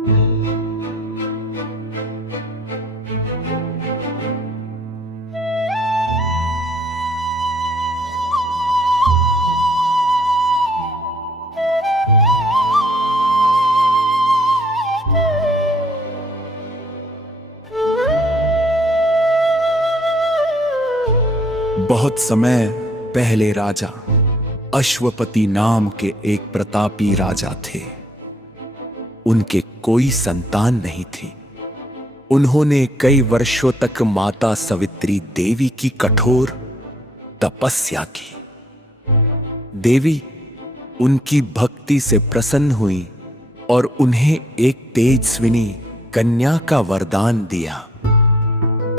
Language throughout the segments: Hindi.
बहुत समय पहले राजा अश्वपति नाम के एक प्रतापी राजा थे। उनके कोई संतान नहीं थी। उन्होंने कई वर्षों तक माता सावित्री देवी की कठोर तपस्या की। देवी उनकी भक्ति से प्रसन्न हुई और उन्हें एक तेजस्विनी कन्या का वरदान दिया।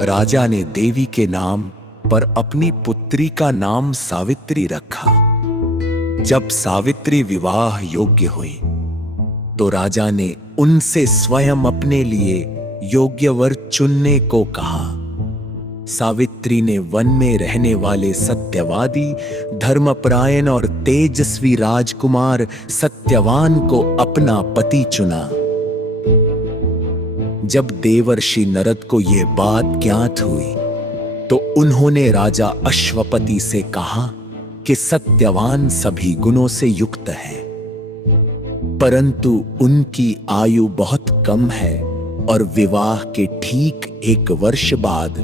राजा ने देवी के नाम पर अपनी पुत्री का नाम सावित्री रखा। जब सावित्री विवाह योग्य हुई तो राजा ने उनसे स्वयं अपने लिए योग्य वर चुनने को कहा। सावित्री ने वन में रहने वाले सत्यवादी, धर्मपरायण और तेजस्वी राजकुमार सत्यवान को अपना पति चुना। जब देवर्षि नारद को यह बात ज्ञात हुई तो उन्होंने राजा अश्वपति से कहा कि सत्यवान सभी गुणों से युक्त है, परंतु उनकी आयु बहुत कम है और विवाह के ठीक 1 वर्ष बाद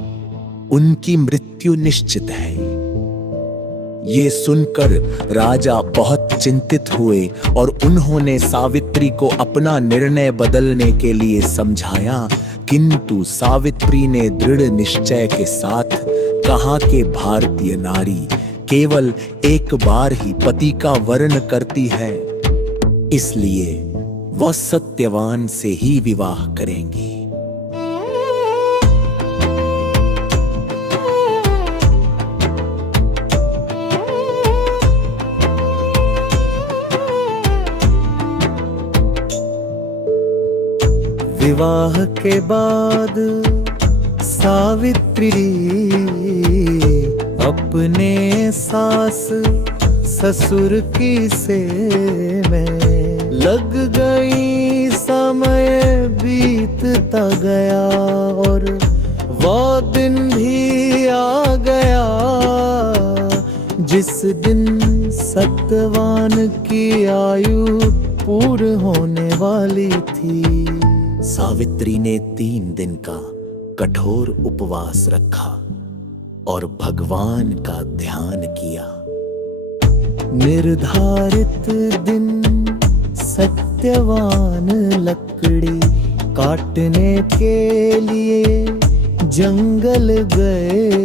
उनकी मृत्यु निश्चित है। ये सुनकर राजा बहुत चिंतित हुए और उन्होंने सावित्री को अपना निर्णय बदलने के लिए समझाया, किंतु सावित्री ने दृढ़ निश्चय के साथ कहा कि भारतीय नारी केवल एक बार ही पति का वर्ण करती है, इसलिए वह सत्यवान से ही विवाह करेंगी। विवाह के बाद सावित्री अपने सास ससुर की सेवा में लग गई। समय बीतता गया और वो दिन भी आ गया जिस दिन सत्यवान की आयु पूर्ण होने वाली थी। सावित्री ने 3 दिन का कठोर उपवास रखा और भगवान का ध्यान किया। निर्धारित दिन सत्यवान लकड़ी काटने के लिए जंगल गए।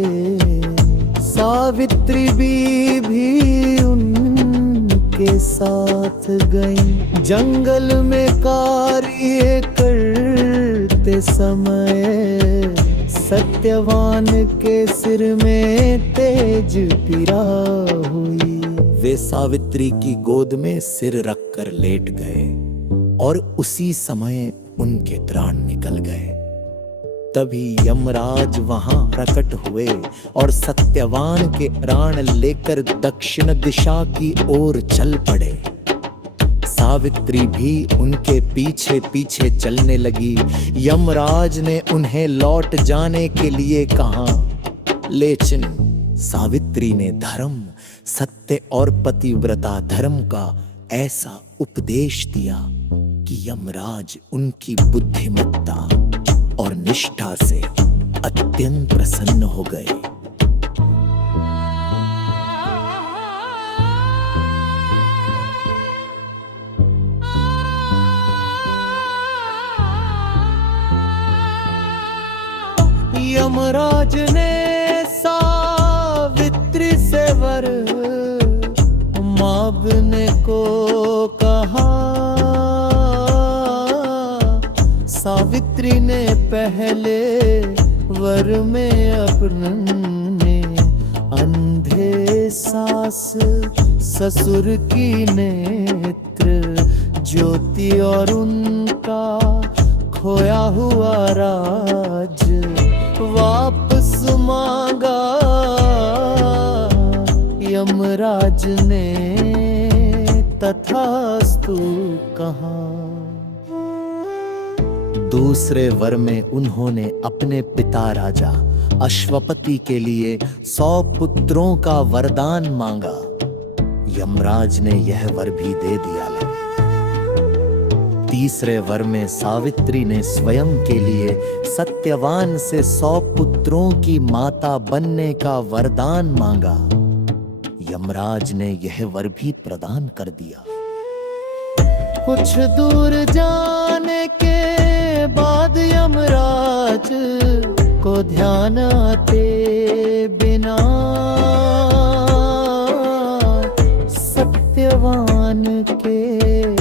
सावित्री भी उनके साथ गई। जंगल में कार्य करते समय सत्यवान के सिर में तेज पीड़ा हुई। वे सावित्री की गोद में सिर रखकर लेट गए और उसी समय उनके प्राण निकल गए। तभी यमराज वहां प्रकट हुए और सत्यवान के प्राण लेकर दक्षिण दिशा की ओर चल पड़े। सावित्री भी उनके पीछे पीछे चलने लगी। यमराज ने उन्हें लौट जाने के लिए कहा, लेकिन सावित्री ने धर्म, सत्य और पतिव्रता धर्म का ऐसा उपदेश दिया कि यमराज उनकी बुद्धिमत्ता और निष्ठा से अत्यंत प्रसन्न हो गए। यमराज ने सावित्री से वर मांगने को कहा। सावित्री ने पहले वर में अपने अंधे सास ससुर की नेत्र ज्योति और उनका खोया हुआ राज वापस मांगा। यमराज ने तथास्तु कहा। दूसरे वर में उन्होंने अपने पिता राजा अश्वपति के लिए 100 पुत्रों का वरदान मांगा। यमराज ने यह वर भी दे दिया। तीसरे वर में सावित्री ने स्वयं के लिए सत्यवान से 100 पुत्रों की माता बनने का वरदान मांगा। यमराज ने यह वर भी प्रदान कर दिया। कुछ दूर जाने के बाद यमराज को ध्यान आते बिना सत्यवान के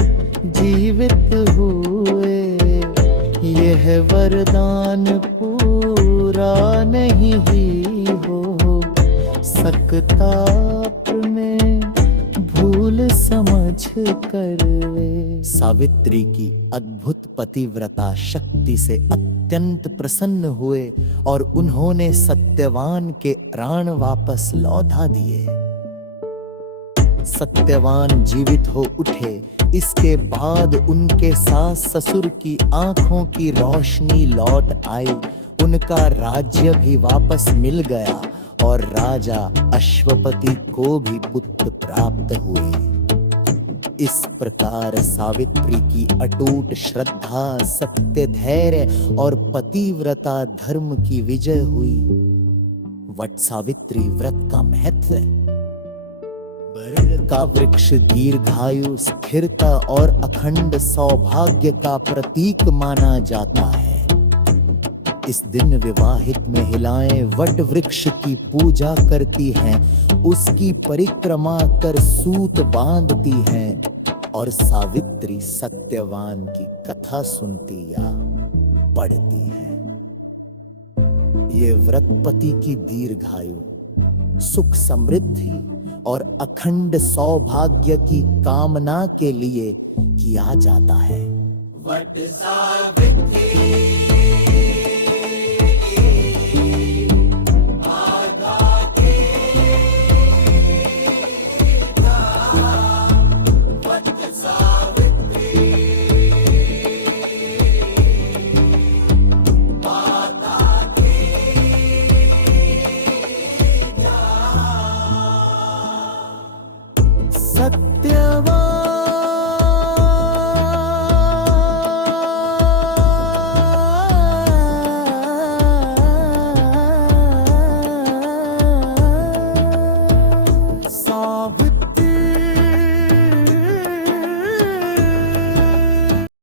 जीवित हुए यह वरदान पूरा नहीं ही हो सकता। में भूल समझ कर वे सावित्री की अद्भुत पतिव्रता शक्ति से अत्यंत प्रसन्न हुए और उन्होंने सत्यवान के प्राण वापस लौटा दिए। सत्यवान जीवित हो उठे। इसके बाद उनके सास ससुर की आंखों की रोशनी लौट आई। उनका राज्य भी वापस मिल गया और राजा अश्वपति को भी पुत्र प्राप्त हुए। इस प्रकार सावित्री की अटूट श्रद्धा, सत्य, धैर्य और पतिव्रता धर्म की विजय हुई। वट सावित्री व्रत का महत्व है। बरगद का वृक्ष दीर्घायु, स्थिरता और अखंड सौभाग्य का प्रतीक माना जाता है। इस दिन विवाहित महिलाएं वट वृक्ष की पूजा करती हैं, उसकी परिक्रमा कर सूत बांधती हैं और सावित्री सत्यवान की कथा सुनती या पढ़ती है। ये व्रत पति की दीर्घायु, सुख समृद्धि और अखंड सौभाग्य की कामना के लिए किया जाता है। वट सावित्री